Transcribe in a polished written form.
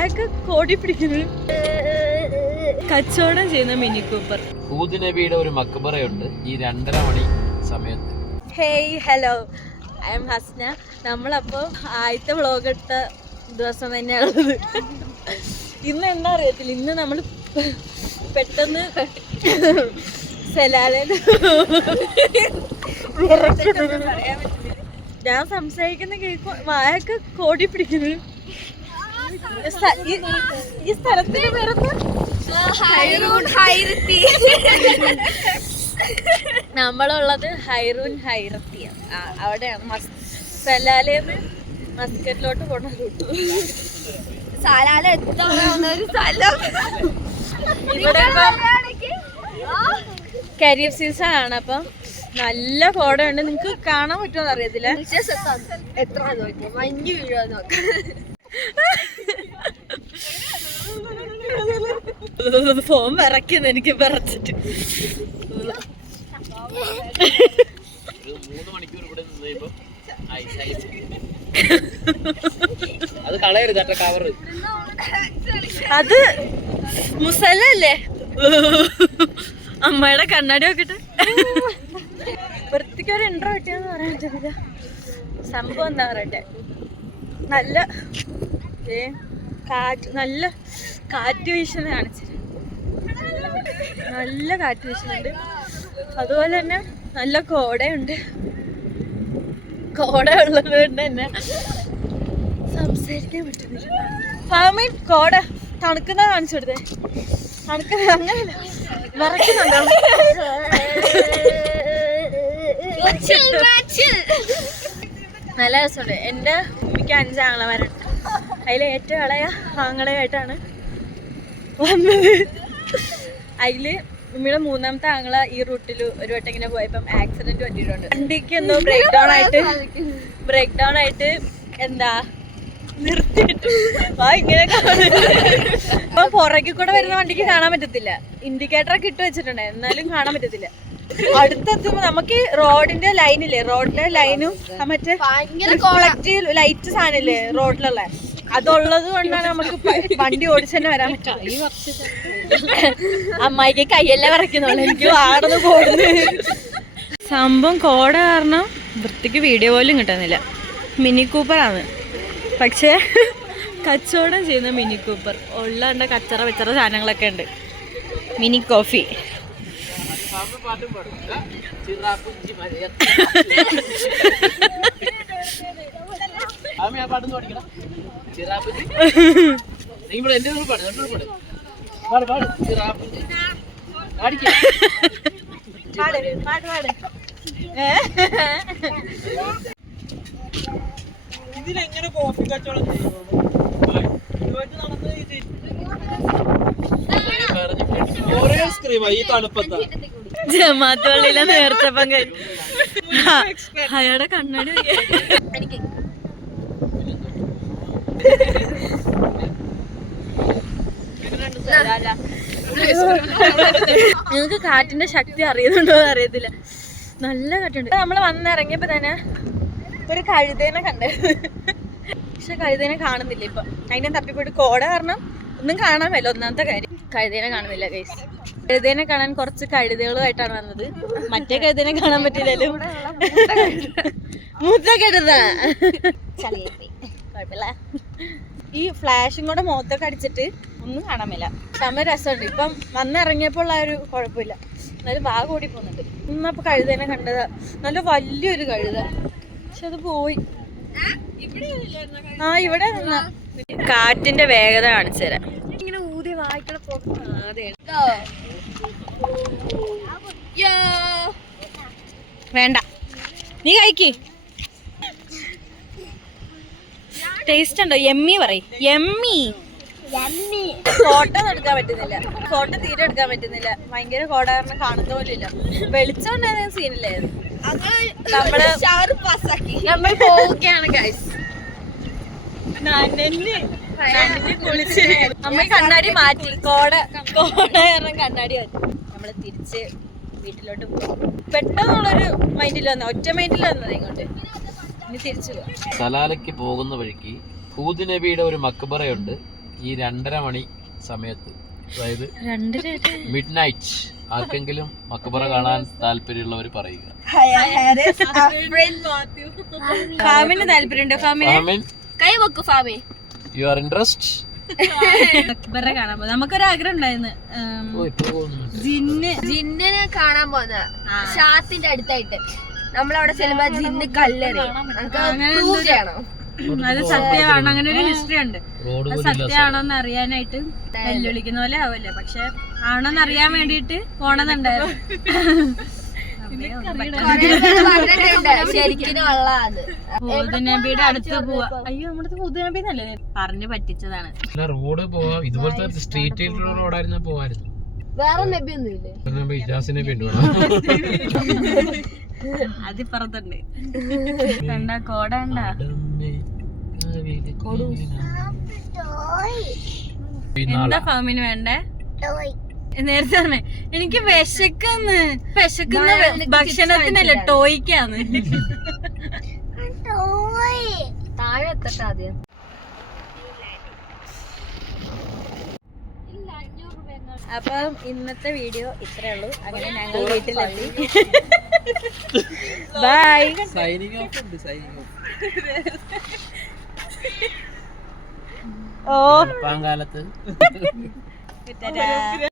വായൊക്കെ കോടി പിടിക്കുന്നു. കച്ചവടം ചെയ്യുന്ന മിനി കൂപ്പർ. ഹൂദ് നബിയുടെ ഒരു മക്ബറയുണ്ട് ഈ 2:30 മണി സമയത്ത്. Hey hello, I M Hasna. നമ്മളപ്പോൾ ആദ്യത്തെ വ്ളോഗ് എടുത്ത ദിവസം തന്നെയാണത്. ഇന്ന് എന്താ അറിയത്തില്ല, ഇന്ന് നമ്മൾ പെട്ടെന്ന് സലാലയിൽ ഞാൻ സംസാരിക്കുന്ന കേൾക്കും വായൊക്കെ കോടി പിടിക്കുന്നു. ഈ സ്ഥലത്തിന്റെ പേരൊക്കെ നമ്മളുള്ളത് ഹൈറൂൻ ഹൈറത്തിയ. അവിടെയാണ് സലാലേന്ന് മസ്കറ്റിലോട്ട് പോണ റൂട്ട്. സലാല എത്താവുന്ന സ്ഥലം. ഇവിടെ കരിയർ സീസൺ ആണ്, അപ്പം നല്ല കോടയുണ്ട്. നിങ്ങക്ക് കാണാൻ പറ്റുമോ അറിയത്തില്ല. എത്ര മഞ്ഞ് വീഴാൻ നോക്കാം. ഫോം വിറയ്ക്കുന്നു, എനിക്ക് വിറച്ചിട്ട്. അത് മുസലല്ലേ? അമ്മയുടെ കണ്ണാടി നോക്കിട്ട് വൃത്തിക്കൊരു ഇൻട്രോ കിട്ടിയെന്ന് പറയാൻ പറ്റില്ല. സംഭവം എന്താ പറയട്ടെ, നല്ല കാറ്റ്, നല്ല കാറ്റ് വീശുന്ന കാണിച്ചിട്ട്, നല്ല കാറ്റ് വീശുന്നുണ്ട്. അതുപോലെ തന്നെ നല്ല കോടയുണ്ട്. കോട ഉള്ളത് കൊണ്ട് തന്നെ സംസാരിക്കാൻ പറ്റുന്നില്ല. ഫാമി കോട തണുക്കുന്ന കാണിച്ചു കൊടുത്തേ. തണുക്കുന്ന അങ്ങനെയല്ല, വിറയ്ക്കുന്നുണ്ടോ? നല്ല രസമുണ്ട്. എൻ്റെ ഉമ്മയ്ക്ക് 5 ആങ്ങളമാരുണ്ട്. അതിൽ ഏറ്റവും ഇളയ ആങ്ങളയായിട്ടാണ് വന്നത്. അതിൽ ഉമ്മയുടെ 3ാമത്തെ ആങ്ങള ഈ റൂട്ടിൽ ഒരു വട്ടം ഇങ്ങനെ പോയപ്പം ആക്സിഡന്റ് പറ്റിയിട്ടുണ്ട്. വണ്ടിക്ക് എന്തോ ബ്രേക്ക് ഡൗൺ ആയിട്ട് എന്താ നിർത്തിയിട്ട് ഇങ്ങനെ അപ്പൊ പുറകിൽ കൂടെ വരുന്ന വണ്ടിക്ക് കാണാൻ പറ്റത്തില്ല. ഇൻഡിക്കേറ്ററൊക്കെ ഇട്ട് വെച്ചിട്ടുണ്ട്, എന്നാലും കാണാൻ പറ്റത്തില്ല. അടുത്തെത്തുമ്പോ നമുക്ക് റോഡിന്റെ ലൈനില്ലേ, റോഡിന്റെ ലൈനും മറ്റേ റിഫ്ലക്റ്റീവ് ലൈറ്റ് സാധനല്ലേ റോഡിലുള്ള, അതുള്ളത് കൊണ്ടാണ് നമുക്ക് വണ്ടി ഓടിച്ചു തന്നെ വരാൻ പറ്റും. അമ്മായിക്ക് കയ്യെല്ലാം വിറയ്ക്കുന്നുള്ളു, എനിക്ക് വാടന്ന് പോകുന്നു. സംഭവം കോട കാരണം വൃത്തിക്ക് വീഡിയോ പോലും കിട്ടുന്നില്ല. മിനി കൂപ്പറാണ്, പക്ഷേ കച്ചവടം ചെയ്യുന്ന മിനി കൂപ്പർ. ഉള്ള കച്ചറ വെച്ചറ സാധനങ്ങളൊക്കെ ഉണ്ട്. Mini coffee. ഇതിലെങ്ങനെ കോഫി കച്ചവടം ചെയ്യുമോ? ഈ തണുപ്പത്താ ജമാത്തുള്ളിലെ നേർച്ചപ്പം കഴിഞ്ഞു. അയാളുടെ കണ്ണാടി എനിക്ക് നിങ്ങൾക്ക് കാറ്റിന്റെ ശക്തി അറിയുന്നുണ്ടോ എന്ന് അറിയത്തില്ല. നല്ല കാറ്റുണ്ട്. നമ്മൾ വന്നിറങ്ങിയപ്പോ തന്നെ ഒരു കഴുതേനെ കണ്ടായിരുന്നു. പക്ഷെ കഴുതേനെ കാണുന്നില്ല ഇപ്പൊ. അതിനെ തപ്പിപ്പോയിട്ട് കോട കാരണം ഒന്നും കാണാൻ പറ്റില്ല. ഒന്നാമത്തെ കാര്യം കഴുതേനെ കാണുന്നില്ല ഗൈസ്. കഴുതേനെ കാണാൻ കുറച്ച് കഴുതകളുമായിട്ടാണ് വന്നത്. മറ്റേ കഴുതേനെ കാണാൻ പറ്റില്ലല്ലോ. മൂത്ത കഴുത കുഴപ്പമില്ല. ഈ ഫ്ലാഷും കൂടെ മുഖത്തൊക്കെ അടിച്ചിട്ട് ഒന്നും കാണാൻ പറ്റില്ല. സമയം രസമുണ്ട്. ഇപ്പം വന്നിറങ്ങിയപ്പോൾ ഉള്ള ഒരു കുഴപ്പമില്ല. എന്നാലും ഭാഗം കൂടി പോകുന്നുണ്ട്. ഇന്നപ്പോൾ കഴുതേനെ കണ്ടതാ, നല്ല വലിയൊരു കഴുത. പക്ഷെ അത് പോയി. ആ ഇവിടെ കാറ്റിന്റെ വേഗത കാണിച്ചു തരാം. ഇങ്ങനെ ഊതി വായിക്കണ വേണ്ട, നീ കഴിക്ക്. ടേസ്റ്റ് ഉണ്ടോ? യമ്മി പറയും. യമ്മി. ഫോട്ടോ എടുക്കാൻ പറ്റുന്നില്ല. ഫോട്ടോ തീരെ എടുക്കാൻ പറ്റുന്നില്ല. ഭയങ്കര കോട കാരണം കാണുന്ന പോലെ ഇല്ല. വെളിച്ചം ഉണ്ടായിരുന്ന സീനില്ലായിരുന്നു. നമ്മൾ പോവുകയാണ് ഗൈസ്. അമ്മ കണ്ണാടി മാറ്റി. കോട കാരണം കണ്ണാടി മാറ്റി. നമ്മള് തിരിച്ച് വീട്ടിലോട്ട് പോകും. പെട്ടെന്നുള്ളൊരു മൈൻഡിൽ വന്ന, ഒറ്റ മൈൻഡിൽ വന്നത് ഇങ്ങോട്ട്. ഇനി തിരിച്ചു പോകാം. സലാലയ്ക്ക് പോകുന്ന വഴിക്ക് ഹൂദ് നബിയുടെ ഒരു മക്ബറയുണ്ട് ഈ 2:30 മണി സമയത്ത്, അതായത് 2:30 മിഡ് നൈറ്റ്, ആർക്കെങ്കിലും മക്കബറ കാണാൻ താല്പര്യമുള്ളവർ പറയുക. ഫാമിന് താല്പര്യമുണ്ടോ? ഫാമിന് കൈ വെക്കു. ഫാമി യു ആർ ഇൻട്രസ്റ്റ്? മക്ബറ കാണാൻ പോകും. നമുക്കൊരു ആഗ്രഹം ഉണ്ടായിരുന്നു, ജിന്നിനെ കാണാൻ പോകുന്ന ഷാത്തിന്റെ അടുത്തായിട്ട് നമ്മളവിടെ ചെല്ലുമ്പോ ജിന്ന് കല്ലെറി ചെയ്യണം. അത് സത്യമാണോ? അങ്ങനെ ഒരു ഹിസ്റ്ററി ഉണ്ട്. അത് സത്യമാണോന്ന് അറിയാനായിട്ട് വെല്ലുവിളിക്കുന്ന പോലെ ആവല്ലേ, പക്ഷെ ആണോന്ന് അറിയാൻ വേണ്ടിട്ട് പോണെന്നുണ്ടായിരുന്നു. ശരിക്കും ഉള്ളതാണ്. ഹൂദനബിയുടെ അടുത്ത് പോവാ. അയ്യോ, നമ്മുടെ ഹൂദനബി എന്നല്ലേ പറഞ്ഞു പറ്റിച്ചതാണ്. റോഡ് പോവാ, ഇതുപോലത്തെ സ്ട്രീറ്റ് റോഡായിരുന്ന പോവായിരുന്നു. വേറെ നബിയൊന്നും ഇല്ലേ? ഇജാസ് നബി ഉണ്ട്. അതിപ്പുറത്തുണ്ട്. കണ്ട കോട ഉണ്ടാ. എന്താ ഫാമിന് വേണ്ടേ? നേരത്തെ പറഞ്ഞേ എനിക്ക് വിശക്കുന്ന ഭക്ഷണത്തിനല്ല, ടോയ്ക്കാന്ന്. താഴെ എത്തട്ടെ ആദ്യം. അപ്പം ഇന്നത്തെ വീഡിയോ ഇത്രേ ഉള്ളൂ. അങ്ങനെ ഞങ്ങൾ വീട്ടിലെത്തി. ബൈ. സൈനിങ് ഓഫ് ഉണ്ട്, സൈനിങ് ഓഫ്. ഓ കാലത്ത് ടാറ്റാ.